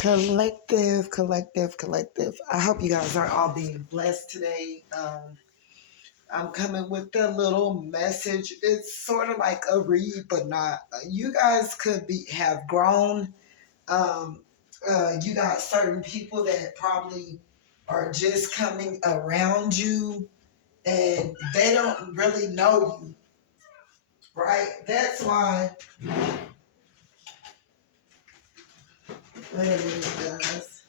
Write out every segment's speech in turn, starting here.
Collective. I hope you guys are all being blessed today. I'm coming with a little message. It's sort of like a read, but not. You guys could have grown. Um, you got certain people that probably are just coming around you, and they don't really know you, right? That's why. Wait a minute, guys.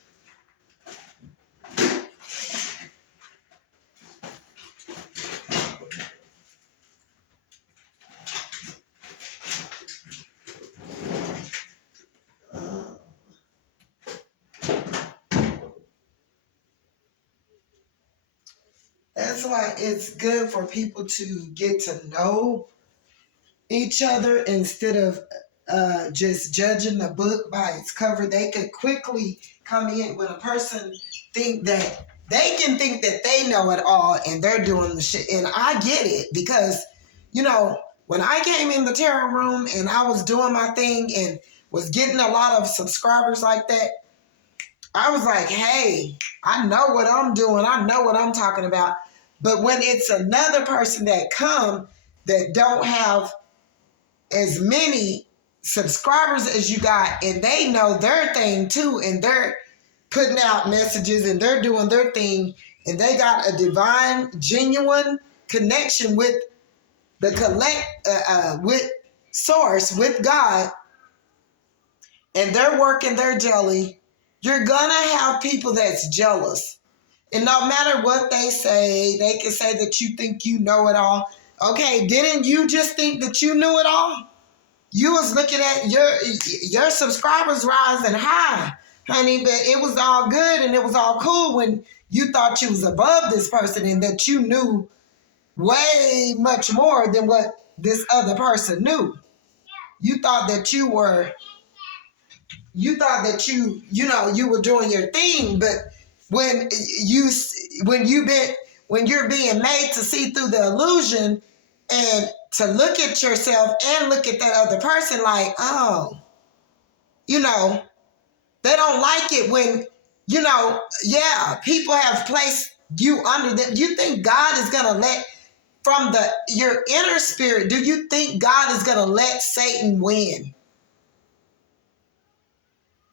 That's why it's good for people to get to know each other instead of just judging the book by its cover. They could quickly come in when a person think that they can think that they know it all and they're doing the shit. And I get it because, when I came in the tarot room and I was doing my thing and was getting a lot of subscribers like that, I was like, hey, I know what I'm doing. I know what I'm talking about. But when it's another person that come that don't have as many subscribers as you got and they know their thing too and they're putting out messages and they're doing their thing and they got a divine, genuine connection with with source, with God, and they're working their jelly, you're gonna have people that's jealous. And no matter what they say, they can say that you think you know it all. Okay, didn't you just think that you knew it all? You was looking at your subscribers rising high, honey, but it was all good and it was all cool when you thought you was above this person and that you knew way much more than what this other person knew. You thought that you were you were doing your thing, but when you're being made to see through the illusion and to look at yourself and look at that other person like, oh, they don't like it when, people have placed you under them. You think God is going to let, from your inner spirit, do you think God is going to let Satan win?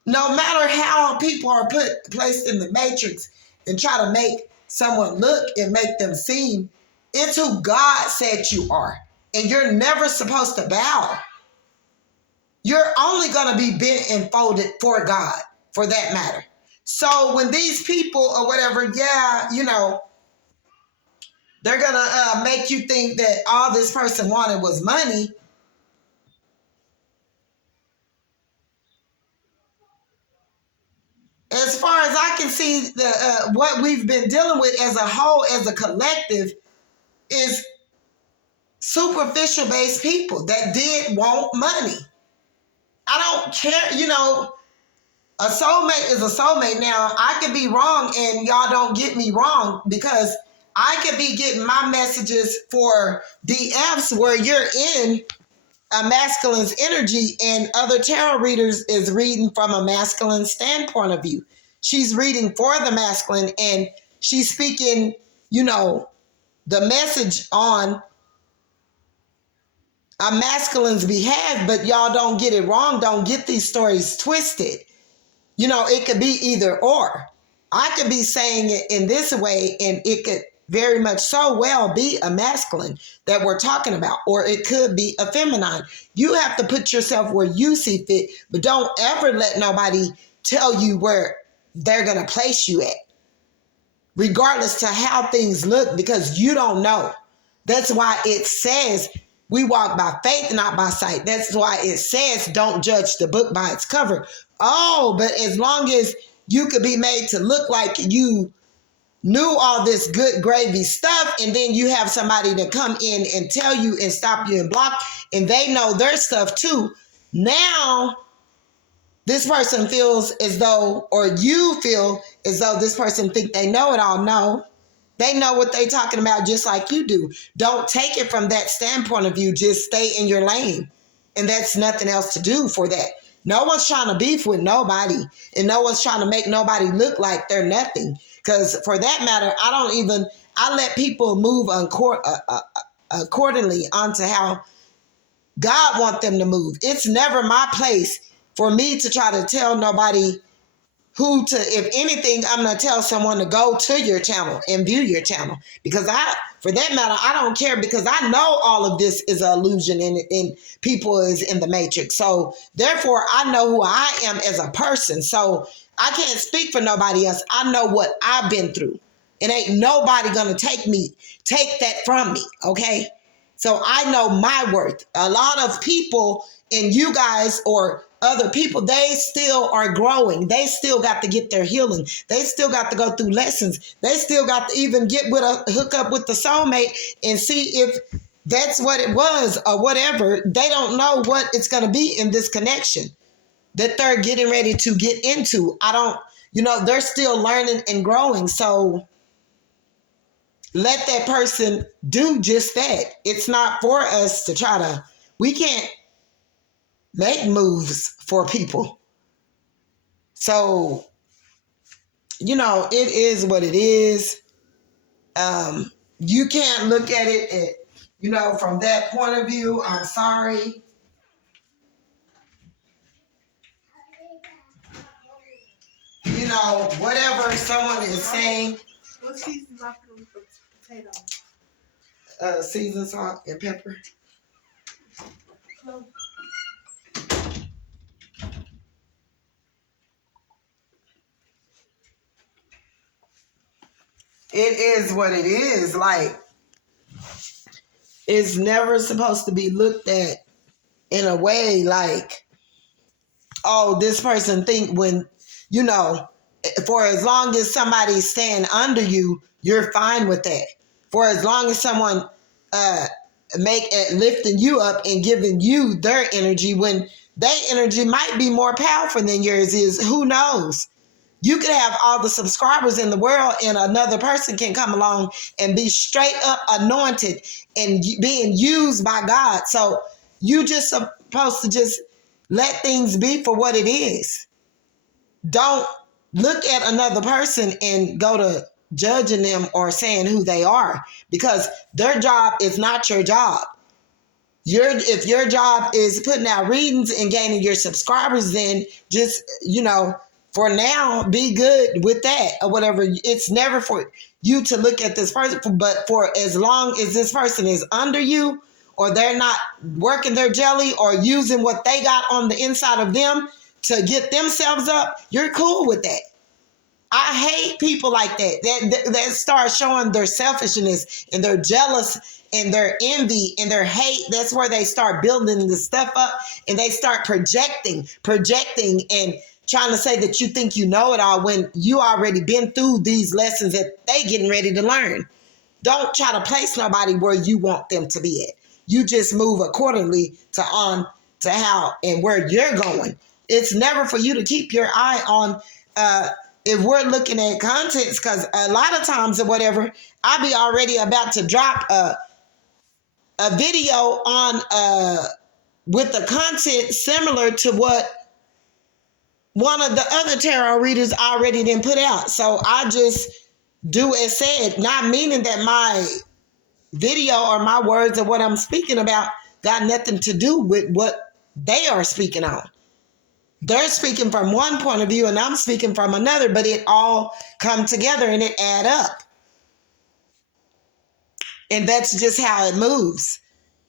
No matter how people are placed in the matrix and try to make someone look and make them seem, it's who God said you are. And you're never supposed to bow. You're only going to be bent and folded for God, for that matter. So when these people or whatever, they're going to make you think that all this person wanted was money. As far as I can see, what we've been dealing with as a whole, as a collective, is superficial based people that did want money. I don't care, a soulmate is a soulmate. Now, I could be wrong and y'all don't get me wrong because I could be getting my messages for DMs where you're in a masculine's energy and other tarot readers is reading from a masculine standpoint of view. She's reading for the masculine and she's speaking, the message on a masculine's behalf, but y'all don't get it wrong. Don't get these stories twisted. It could be either or. I could be saying it in this way and it could very much so well be a masculine that we're talking about, or it could be a feminine. You have to put yourself where you see fit, but don't ever let nobody tell you where they're going to place you at, regardless to how things look, because you don't know. That's why it says we walk by faith, not by sight. That's why it says don't judge the book by its cover. Oh, but as long as you could be made to look like you knew all this good gravy stuff, and then you have somebody to come in and tell you and stop you and block, and they know their stuff too. Now, this person feels as though, or you feel as though this person think they know it all. No, they know what they talking about just like you do. Don't take it from that standpoint of view. Just stay in your lane. And that's nothing else to do for that. No one's trying to beef with nobody, and no one's trying to make nobody look like they're nothing. Because for that matter, I let people move accordingly onto how God wants them to move. It's never my place for me to try to tell nobody who to, if anything, I'm going to tell someone to go to your channel and view your channel. Because for that matter, I don't care, because I know all of this is an illusion and people is in the matrix. So therefore, I know who I am as a person. So I can't speak for nobody else. I know what I've been through. It ain't nobody going to take that from me. Okay. So I know my worth. A lot of people, and you guys or other people, they still are growing. They still got to get their healing. They still got to go through lessons. They still got to even hook up with the soulmate and see if that's what it was or whatever. They don't know what it's going to be in this connection that they're getting ready to get into. They're still learning and growing. So let that person do just that. It's not for us to we can't make moves for people. So, it is what it is. You can't look at it, from that point of view. I'm sorry. Whatever someone is saying. What seasons I put for potatoes? Seasoned salt and pepper. Clove. It is what it is. Like, it's never supposed to be looked at in a way like, oh, this person think for as long as somebody's staying under you, you're fine with that. For as long as someone lifting you up and giving you their energy, when their energy might be more powerful than yours is, who knows? You could have all the subscribers in the world and another person can come along and be straight up anointed and being used by God. So you just supposed to just let things be for what it is. Don't look at another person and go to judging them or saying who they are, because their job is not your job. If your job is putting out readings and gaining your subscribers, then just, for now, be good with that or whatever. It's never for you to look at this person, but for as long as this person is under you or they're not working their jelly or using what they got on the inside of them to get themselves up, you're cool with that. I hate people like that start showing their selfishness and their jealous and their envy and their hate. That's where they start building this stuff up and they start projecting and trying to say that you think you know it all when you already been through these lessons that they getting ready to learn. Don't try to place nobody where you want them to be at. You just move accordingly to how and where you're going. It's never for you to keep your eye on if we're looking at contents, because a lot of times or whatever, I'll be already about to drop a video on with the content similar to what one of the other tarot readers already didn't put out. So I just do as said, not meaning that my video or my words or what I'm speaking about got nothing to do with what they are speaking on. They're speaking from one point of view and I'm speaking from another, but it all come together and it add up. And that's just how it moves.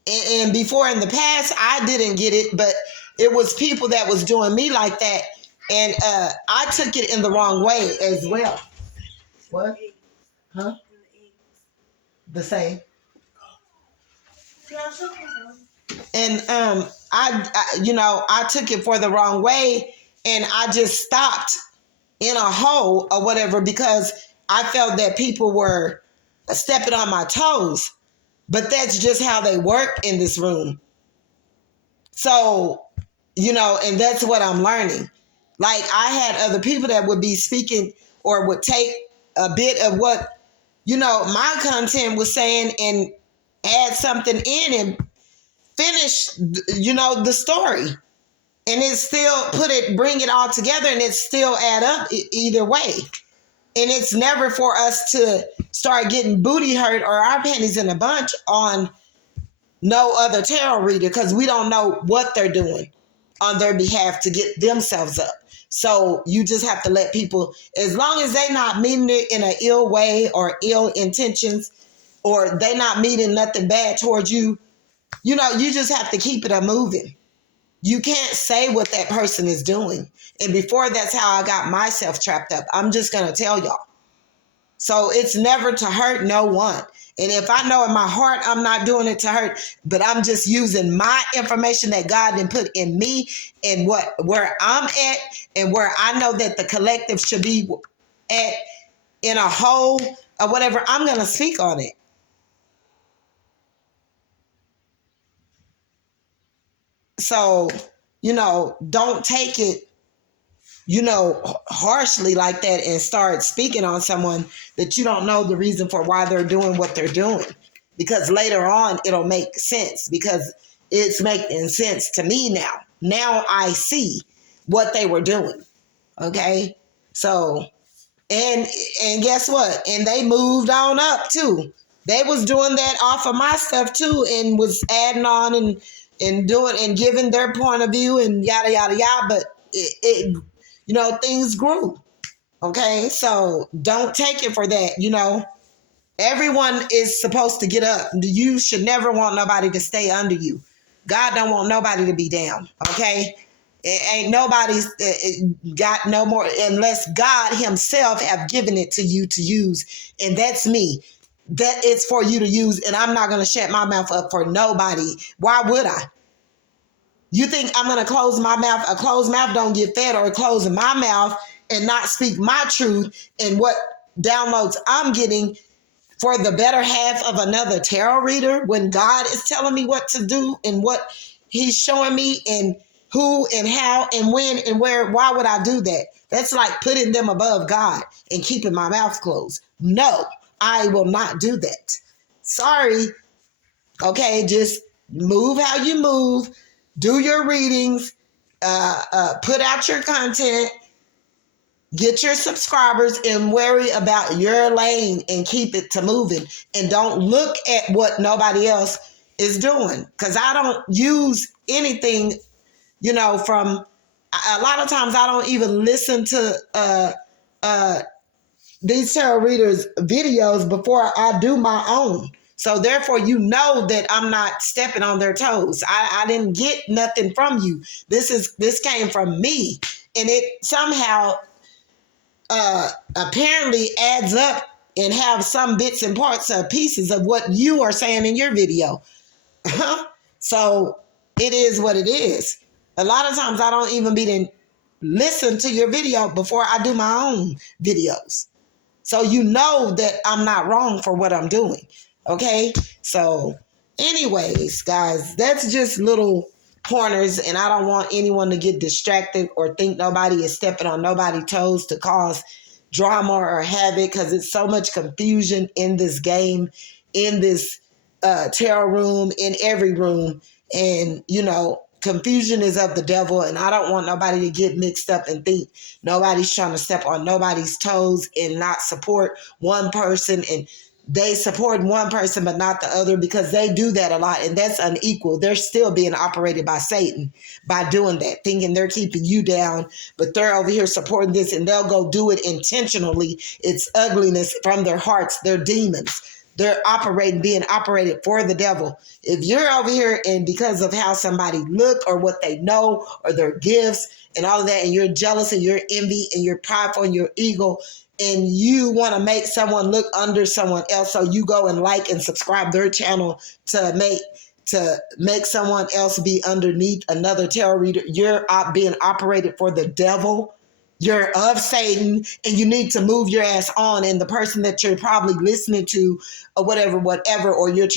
And before in the past, I didn't get it, but it was people that was doing me like that. And I took it in the wrong way as well. What? Huh? The same. And I took it for the wrong way and I just stopped in a hole or whatever because I felt that people were stepping on my toes. But that's just how they work in this room. So, and that's what I'm learning. Like I had other people that would be speaking or would take a bit of what, my content was saying and add something in and finish, the story. And it's still bring it all together, and it still add up either way. And it's never for us to start getting booty hurt or our panties in a bunch on no other tarot reader, because we don't know what they're doing on their behalf to get themselves up. So you just have to let people, as long as they not meaning it in an ill way or ill intentions, or they not meaning nothing bad towards you, you know, you just have to keep it a moving. You can't say what that person is doing. And before, that's how I got myself trapped up. I'm just going to tell y'all. So it's never to hurt no one. And if I know in my heart I'm not doing it to hurt, but I'm just using my information that God didn't put in me and where I'm at and where I know that the collective should be at in a whole or whatever, I'm going to speak on it. So, you know, don't take it, you know, harshly like that and start speaking on someone that you don't know the reason for why they're doing what they're doing. Because later on, it'll make sense, because it's making sense to me now. Now I see what they were doing. Okay? So, and guess what? And they moved on up too. They was doing that off of my stuff too, and was adding on and doing and giving their point of view and yada yada yada. But it you know, things grew. Okay, so don't take it for that. You know, everyone is supposed to get up. You should never want nobody to stay under you. God don't want nobody to be down. Okay. Ain't nobody's got no more unless God himself have given it to you to use. And that's me. That it's for you to use. And I'm not going to shut my mouth up for nobody. Why would I? You think I'm going to close my mouth? A closed mouth don't get fed, or closing my mouth and not speak my truth and what downloads I'm getting for the better half of another tarot reader, when God is telling me what to do and what he's showing me and who and how and when and where. Why would I do that? That's like putting them above God and keeping my mouth closed. No, I will not do that. Sorry. Okay, just move how you move. Do your readings. Put out your content. Get your subscribers and worry about your lane and keep it to moving. And don't look at what nobody else is doing. Because I don't use anything, you know, from a lot of times I don't even listen to these tarot readers' videos before I do my own. So therefore, you know that I'm not stepping on their toes. I didn't get nothing from you. This came from me. And it somehow apparently adds up and have some bits and parts of pieces of what you are saying in your video. So it is what it is. A lot of times I don't even be to listen to your video before I do my own videos. So you know that I'm not wrong for what I'm doing. Okay? So anyways, guys, that's just little pointers, and I don't want anyone to get distracted or think nobody is stepping on nobody's toes to cause drama or havoc, because it's so much confusion in this game, in this tarot room, in every room. And, you know, confusion is of the devil, and I don't want nobody to get mixed up and think nobody's trying to step on nobody's toes and not support one person, and they support one person but not the other, because they do that a lot, and that's unequal. They're still being operated by Satan by doing that, thinking they're keeping you down, but they're over here supporting this, and they'll go do it intentionally. It's ugliness from their hearts. They're demons. They're being operated for the devil. If you're over here and because of how somebody look or what they know or their gifts and all of that, and you're jealous and you're envy and you're prideful and you're ego, and you want to make someone look under someone else, so you go and like and subscribe their channel to make someone else be underneath another tarot reader, you're being operated for the devil. You're of Satan, and you need to move your ass on. And the person that you're probably listening to or whatever, or you're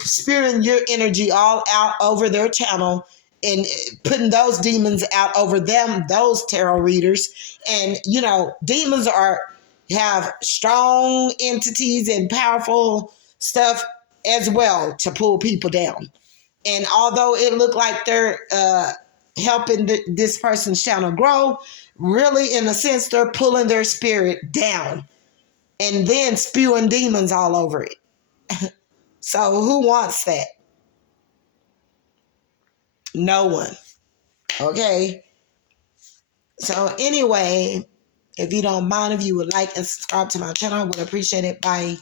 spewing your energy all out over their channel and putting those demons out over them, those tarot readers. And, you know, demons have strong entities and powerful stuff as well to pull people down. And although it looked like they're helping this person's channel grow. Really, in a sense, they're pulling their spirit down and then spewing demons all over it. So who wants that? No one. Okay. So anyway, if you don't mind, if you would like and subscribe to my channel, I would appreciate it. Bye.